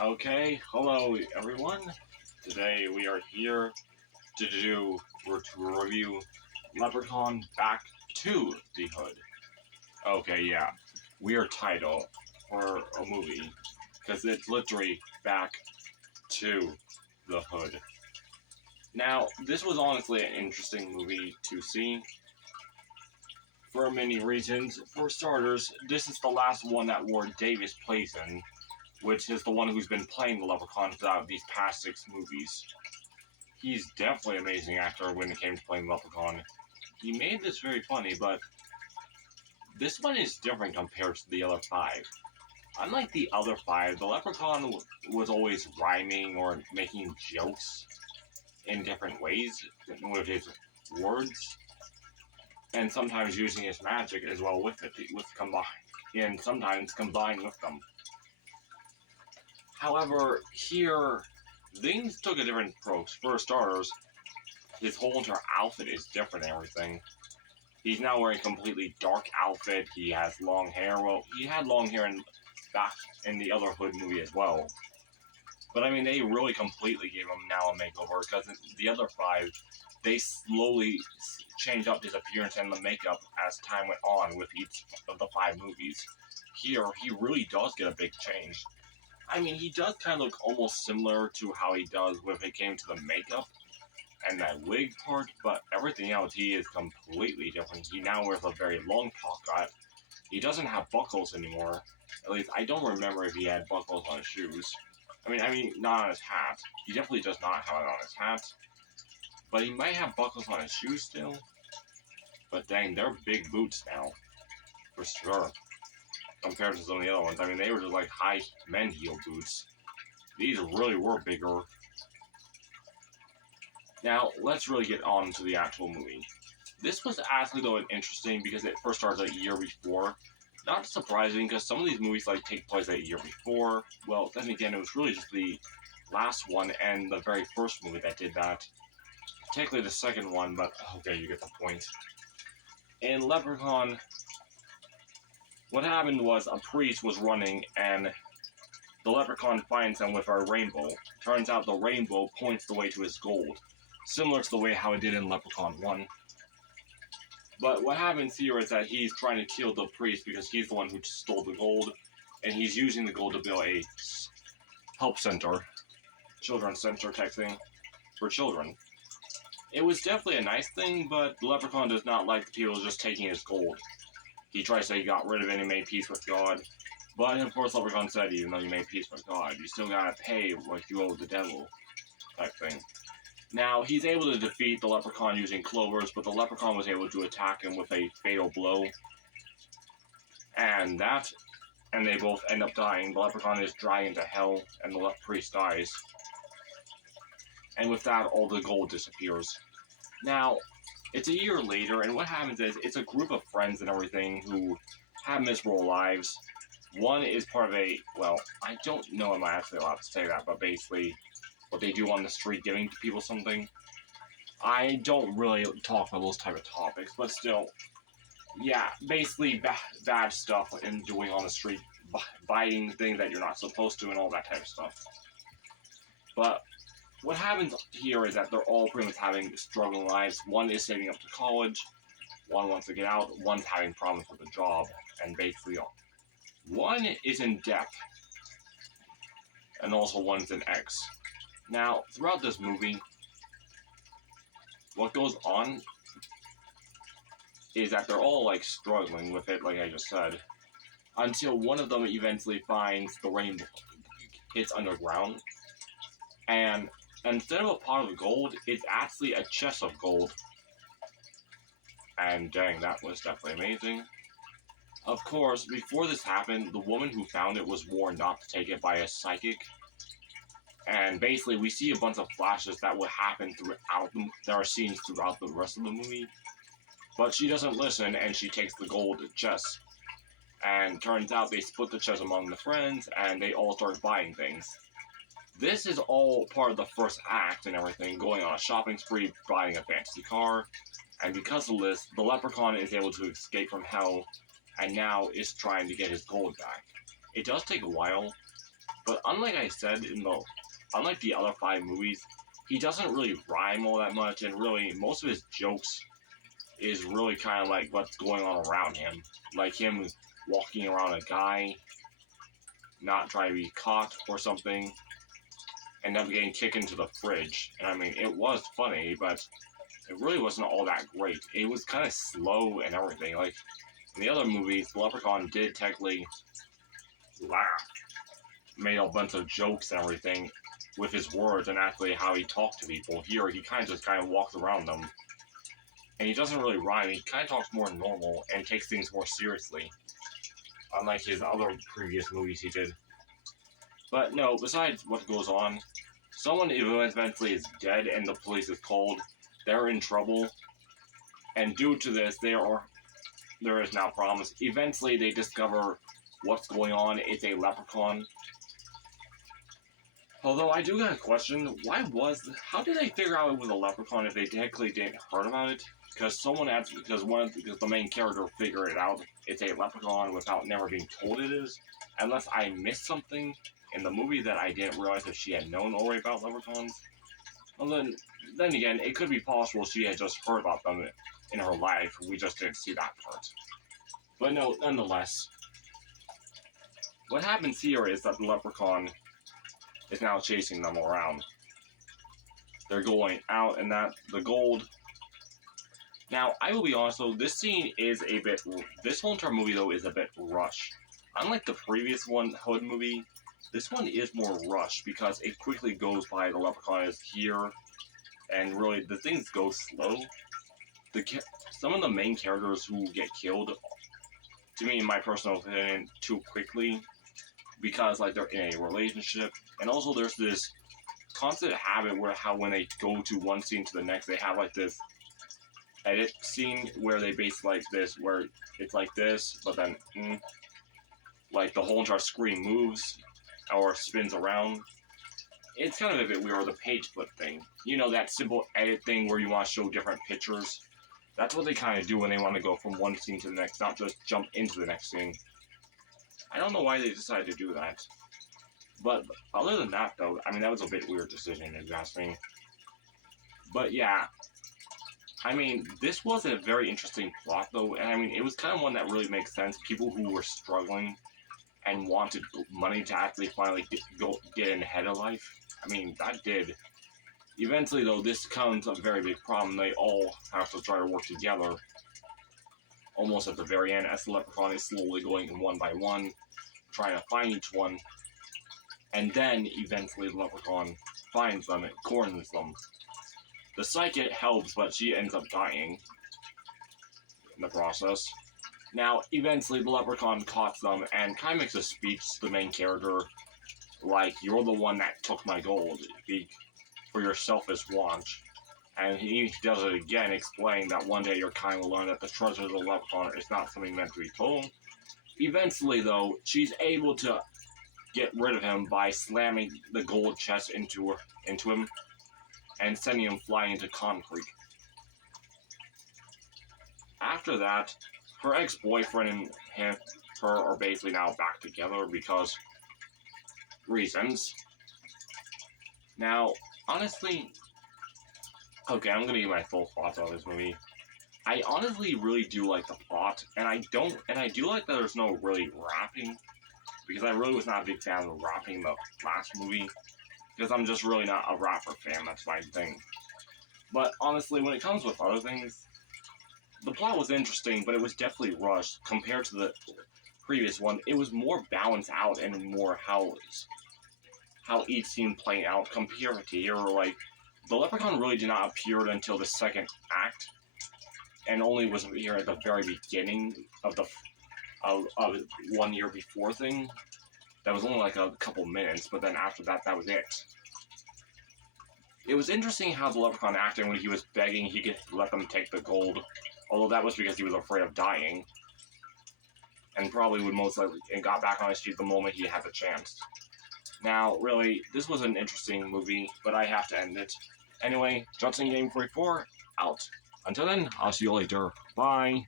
Okay, hello everyone. Today we are here to review Leprechaun Back to the Hood. Okay, yeah, weird title for a movie because it's literally Back to the Hood. Now, this was honestly an interesting movie to see for many reasons. For starters, this is the last one that Ward Davis plays in, which is the one who's been playing the Leprechaun throughout these past 6 movies. He's definitely an amazing actor when it came to playing Leprechaun. He made this very funny, but this one is different compared to the other 5. Unlike the other 5, the Leprechaun was always rhyming or making jokes in different ways with his words, and sometimes using his magic as well with it, and sometimes combined with them. However, here, things took a different approach. For starters, his whole entire outfit is different and everything. He's now wearing a completely dark outfit. He has long hair. Well, he had long hair back in the other Hood movie as well. But I mean, they really completely gave him now a makeover because in the other 5, they slowly changed up his appearance and the makeup as time went on with each of the 5 movies. Here, he really does get a big change. I mean, he does kind of look almost similar to how he does when it came to the makeup and that wig part, but everything else, he is completely different. He now wears a very long top hat. He doesn't have buckles anymore. At least, I don't remember if he had buckles on his shoes. I mean, not on his hat. He definitely does not have it on his hat. But he might have buckles on his shoes still. But dang, they're big boots now. For sure. Compared to some of the other ones. I mean, they were just like high men heel boots. These really were bigger. Now, let's really get on to the actual movie. This was actually, though, interesting because it first starts a year before. Not surprising, because some of these movies take place a year before. Well, then again, it was really just the last one and the very first movie that did that. Technically the second one, but okay, you get the point. In Leprechaun, what happened was a priest was running and the Leprechaun finds him with a rainbow. Turns out the rainbow points the way to his gold, similar to the way how it did in Leprechaun 1. But what happens here is that he's trying to kill the priest because he's the one who stole the gold, and he's using the gold to build a help center, children's center type thing, for children. It was definitely a nice thing, but the Leprechaun does not like the people just taking his gold. He tries to say he got rid of it and made peace with God. But of course, Leprechaun said, even though you made peace with God, you still gotta pay like you owe the devil, type thing. Now, he's able to defeat the Leprechaun using clovers, but the Leprechaun was able to attack him with a fatal blow. And they both end up dying. The Leprechaun is dragged into hell, and the priest dies. And with that, all the gold disappears. Now, it's a year later, and what happens is, it's a group of friends and everything who have miserable lives. One is part of well, I don't know if I'm actually allowed to say that, but basically, what they do on the street, giving people something. I don't really talk about those type of topics, but still, yeah, basically bad stuff and doing on the street, buying things that you're not supposed to, and all that type of stuff. But what happens here is that they're all pretty much having struggling lives. One is saving up to college, one wants to get out, one's having problems with a job, and basically one is in debt, and also one's an ex. Now, throughout this movie, what goes on is that they're all struggling with it, like I just said, until one of them eventually finds the rainbow. It's underground, and instead of a pot of gold, it's actually a chest of gold. And dang, that was definitely amazing. Of course, before this happened, the woman who found it was warned not to take it by a psychic. And basically, we see a bunch of flashes that will happen throughout there are scenes throughout the rest of the movie. But she doesn't listen, and she takes the gold chest. And turns out they split the chest among the friends, and they all start buying things. This is all part of the first act and everything, going on a shopping spree, buying a fancy car. And because of this, the Leprechaun is able to escape from hell, and now is trying to get his gold back. It does take a while, But unlike I said unlike the other 5 movies, he doesn't really rhyme all that much, and really most of his jokes is really kind of like what's going on around him, like him walking around a guy, not trying to be caught or something, and then getting kicked into the fridge. And I mean, it was funny, but it really wasn't all that great. It was kind of slow and everything. Like in the other movies, the Leprechaun did technically laugh, made a bunch of jokes and everything with his words and actually how he talked to people. Here, he kind of walks around them, and he doesn't really rhyme. He kind of talks more normal and takes things more seriously, unlike his other previous movies he did. But no, besides what goes on, someone eventually is dead and the police is called. They're in trouble, and due to this, there is now problems. Eventually, they discover what's going on. It's a leprechaun. Although I do got a question, how did they figure out it was a leprechaun if they technically didn't heard about it? Because the main character figured it out. It's a leprechaun without never being told it is. Unless I missed something in the movie that I didn't realize if she had known already about leprechauns. Well then again, it could be possible she had just heard about them in her life. We just didn't see that part. But no, nonetheless, what happens here is that the leprechaun is now chasing them around. They're going out, and the gold. Now, I will be honest though, this whole entire movie though is a bit rushed. Unlike the previous Hood movie, this one is more rushed because it quickly goes by. The leprechaun is here, and really the things go slow. Some of the main characters who get killed, to me, in my personal opinion, too quickly, because like they're in a relationship, and also there's this constant habit where when they go to one scene to the next, they have like this edit scene where they basically like this, where it's like this, but then like the whole entire screen moves or spins around. It's kind of a bit weird, the page flip thing. You know, that simple edit thing where you want to show different pictures. That's what they kind of do when they want to go from one scene to the next, not just jump into the next scene. I don't know why they decided to do that. But other than that, though, I mean, that was a bit weird decision, if you ask me. But yeah, I mean, this was a very interesting plot, though, and I mean, it was kind of one that really makes sense. People who were struggling and wanted money to actually finally get ahead of life. I mean, that did. Eventually, though, this becomes a very big problem. They all have to try to work together. Almost at the very end, as the leprechaun is slowly going one by one, trying to find each one. And then, eventually, the leprechaun finds them and corners them. The psychic helps, but she ends up dying in the process. Now, eventually, the leprechaun caught them and kind of makes a speech to the main character, like, "You're the one that took my gold for your selfish want." And he does it again, explaining that one day your kind will learn that the treasure of the leprechaun is not something meant to be told. Eventually, though, she's able to get rid of him by slamming the gold chest into him and sending him flying into concrete. After that, her ex-boyfriend and her are basically now back together because reasons. Now, honestly, okay, I'm gonna give my full thoughts on this movie. I honestly really do like the plot, and I do like that there's no really rapping, because I really was not a big fan of the rapping in the last movie, because I'm just really not a rapper fan, that's my thing. But honestly, when it comes with other things, the plot was interesting, but it was definitely rushed compared to the previous one. It was more balanced out and more how each scene played out compared to here. Like, the leprechaun really did not appear until the second act, and only was here at the very beginning of the 1 year before thing. That was only like a couple minutes, but then after that, that was it. It was interesting how the leprechaun acted when he was begging he could let them take the gold, although that was because he was afraid of dying, and probably would most likely and got back on his feet the moment he had the chance. Now, really, this was an interesting movie, but I have to end it. Anyway, Johnson Game 44, out. Until then, I'll see you later. Bye.